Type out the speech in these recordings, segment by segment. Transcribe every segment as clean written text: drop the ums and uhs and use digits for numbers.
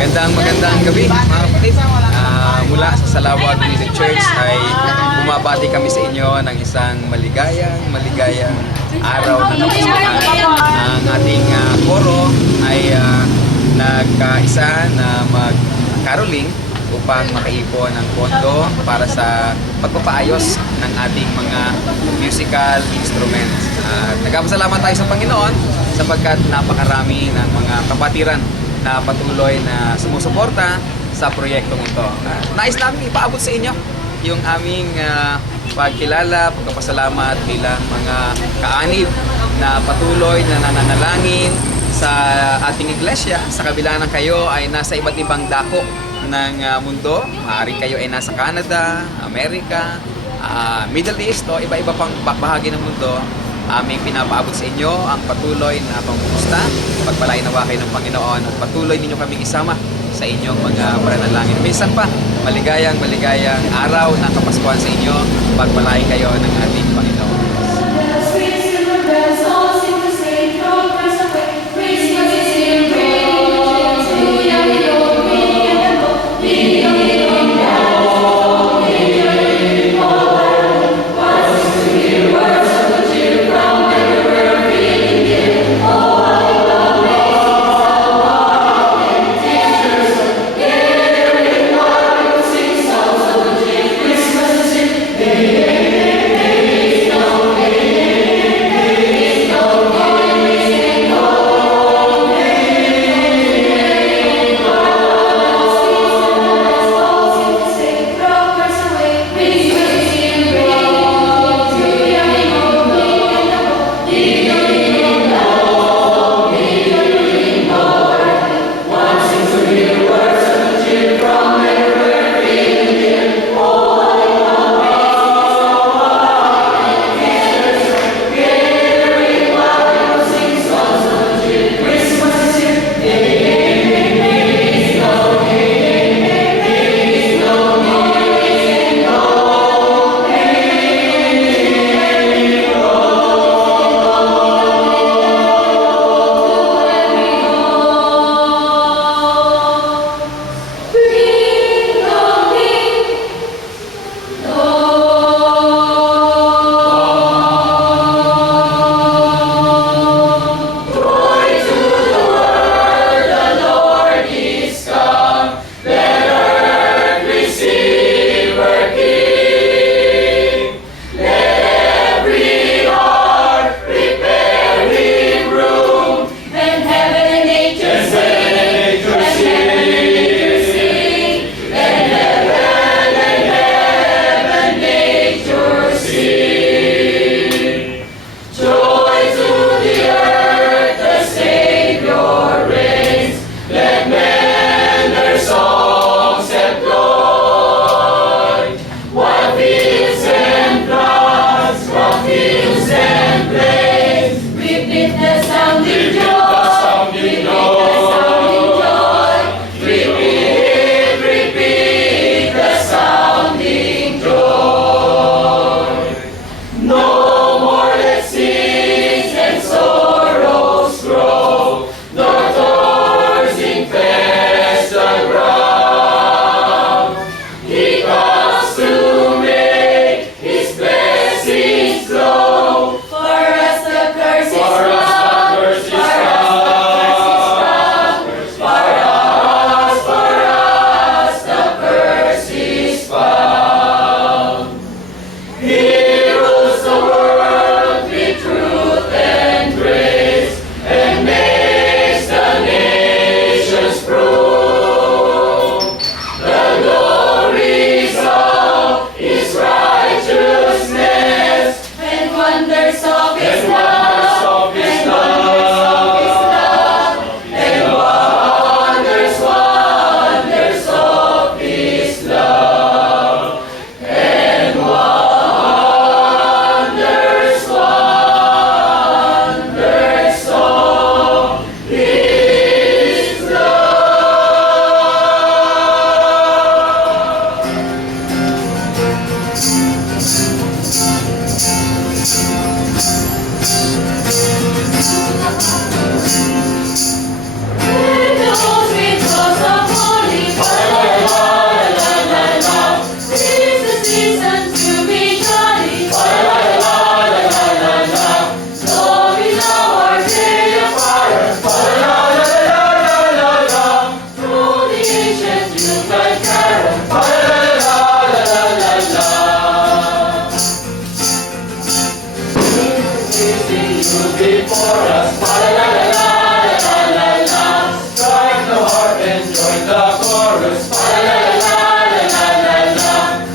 Magandang gabi mga kapatid. Mula sa Salawag United Church ay bumabati kami sa inyo ng isang maligayang araw na kapaskuhan. Ang ating koro ay nagkaisa na mag-caroling upang makaipon ng pondo para sa pagpapaayos ng ating mga musical instruments. Nagpapasalamat tayo sa Panginoon sapagkat napakarami ng mga kapatiran na patuloy na sumusuporta sa proyektong ito. Nais namin ipaabot sa inyo yung aming pagkilala, pagpapasalamat bilang mga kaanib na patuloy na nananalangin sa ating iglesia. Sa kabila ng kayo ay nasa iba't ibang dako ng mundo. Maaaring kayo ay nasa Canada, Amerika, Middle East o iba-iba pang bahagi ng mundo. Aming pinapaabot sa inyo ang patuloy na pangumusta, pagpalain nawa kayo ng Panginoon at patuloy ninyo kaming isama sa inyong mga pananalangin. Minsan pa, maligayang araw ng Kapaskuhan sa inyo, pagpalain kayo ng ating Panginoon.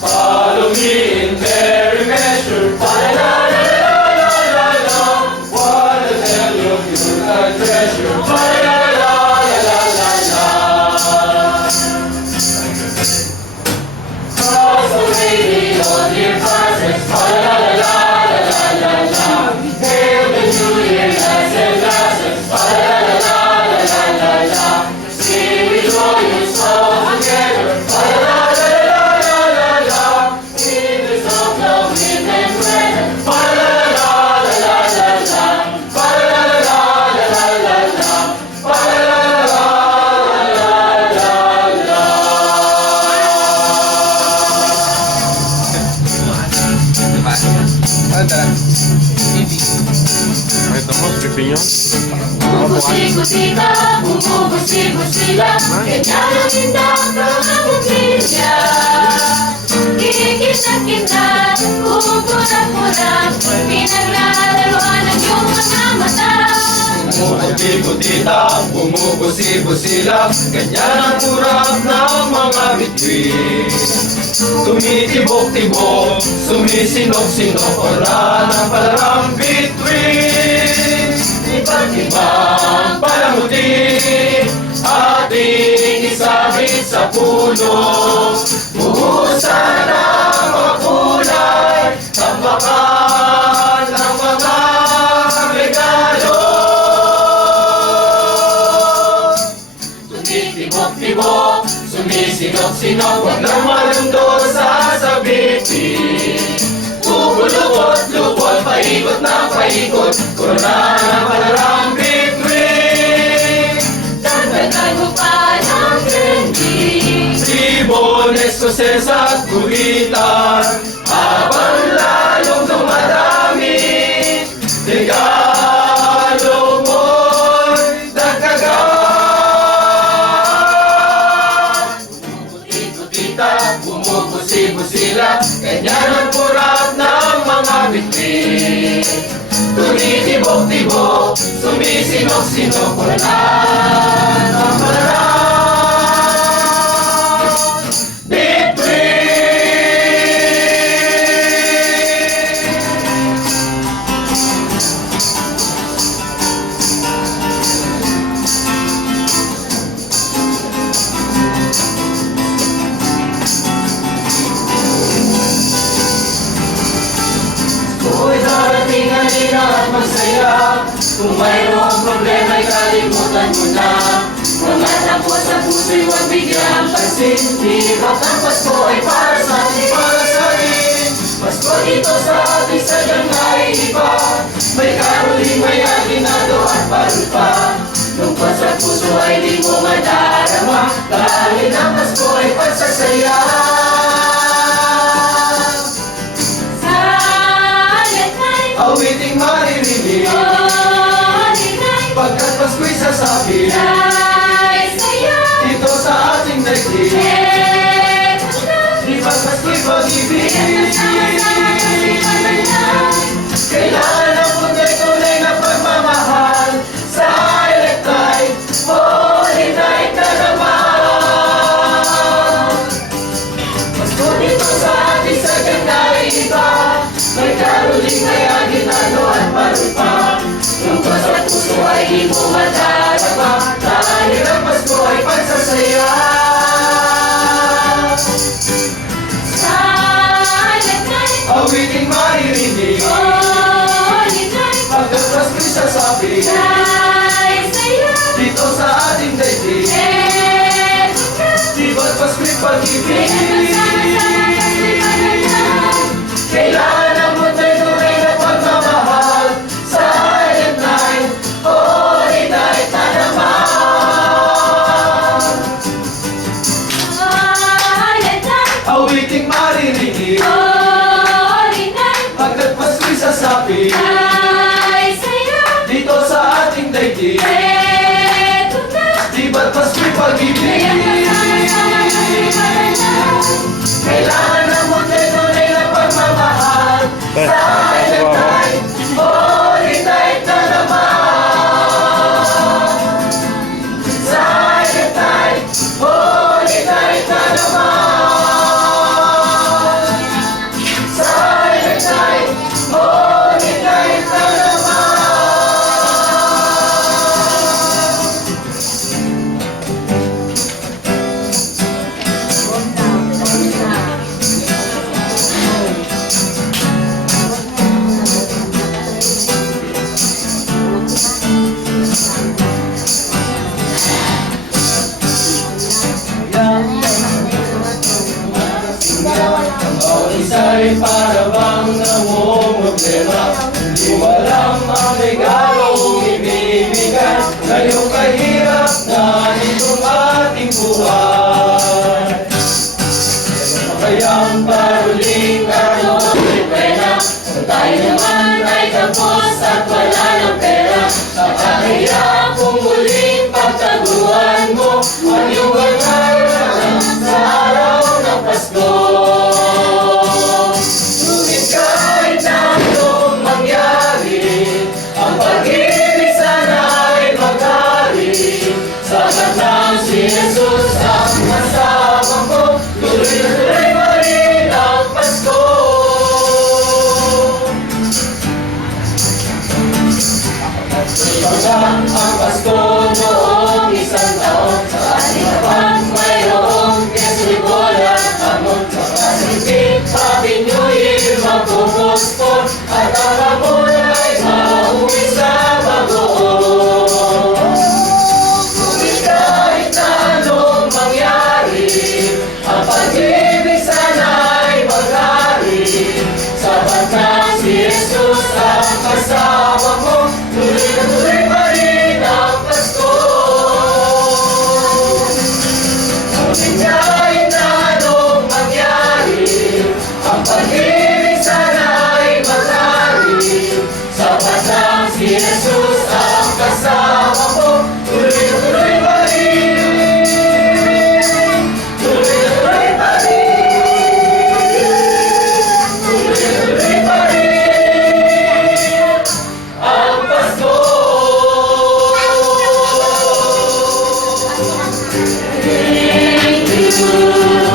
Follow me in very measure. What a tell you, you're a treasure. Cross the way, all dear cousins. Hail the new year, lads and lasses. Sing with joyous all together. In the song of wind and weather. Diba? Anda. Estamos, Pipiñón. Bumubusigo-siga, bumubusigo-siga, ganyan ang indang mga bumilya. Kikita-kita, kumupura-pura, pinaglalaruan ang iyong mga mata. Bumubuti-butita, bumubusi-busila, ganyan ang urap ng mga bituin. Tumitibok-tibok, sumisinok-sinok, oran ang palarang bituin. Iba't ibang palamuti, ating isabit sa puno. Buhusan ang mga kulay, tambakan ng mga regalo. Tumitibok-tibok, sumisinok-sinok, huwag nang malundot sa sabitin. Bubulukot-lukot, paikot na paikot, korona ng palarang bituin. Dagdagan mo pa ng trending. Ibon, Escocés at Kulitan, habang lalong dumarami, regalo mo'y dagdagan. Bumubuti-butita, bumubusi-busila, ganyan ang purap ng mga bitbit. Tumitibok-tibok, sumisinok-sinok, wala ang palarang magsaya. Kung mayroong problema ay kalimutan mo na. Mga tapos sa puso'y huwag bigyan pansin. Hirap ng Pasko ay para sa atin, para sa atin. Pasko dito sa ating sadyang naiiba. May karoling, may aginado at parupa. Lungkot sa puso ay di mo madarama. Dahil ang Pasko ay pagsasaya. Awiting maririnig, pagkat Pasko'y sasabi, dito sa ating daigdig, di ba't Pasko'y pag-ibig? Kailangan ng punto'y tunay na pagmamahal sa Electrite, Holy Night na naman. Pasko dito sa ating sadyang naiiba. May karoling, may aginado at parupa. Lungkot sa puso ay di mo madarama. Dahil ang Pasko ay pagsasaya. Silent night, Awiting maririnig, holy night, pagkat Pasko'y sasabi, sa'yo, dito sa ating daigdig, eto ka. di ba't Pasko'y pag-ibig? Sama-sama Pasko'y pananaw. Kailangan ng munto'y tunay na pagmamahal. Silent night, holy night na naman. Silent night, Awiting maririnig, holy night, pagkat Pasko'y sasabi, sa'yo, dito sa ating daigdig, eto ka. di ba't Pasko'y pag-ibig? Sama-sama Pasko'y pananaw. Kailangan ng munto'y tunay na pagmamahal. Silent night, holy night na naman. Silent night, holy night Isa'y para bang namumroblema, di walang ang regalong ibibigay ngayong kahirap na itong ating buhay. Kayang paruling karong pena, kung tayo naman ay tapos at wala ng pera, nakakaya kung muling pagtaguan mo ang iyong banal sa araw ng Pasko. Ngunit kahit na anong mangyari, ang pag-ibig sana ay maghari. Sabat lang si Jesus ang kasama ko, tuloy-tuloy pa rin ang Pasko. Pagkat ang Pasko noong isang taon, sa ating kapag mayroong festival at hamon, sa kasipit Happy New Year magpupuspon, at ang hamon ay mauwi sa bagoong. Ngunit kahit na anong mangyari, ang pag-ibig sana ay maghari. Sabat na si Jesus ang kasama ko, tuloy na tuloy pa rin ang Pasko. Ngunit kahit na anong mangyari, ang pag-ibig sana ay maghari. Sabat na si Jesus ang kasama ko, tuloy na tuloy pa rin. Tuloy na tuloy pa rin. Tuloy na tuloy pa rin ang Pasko. Thank you.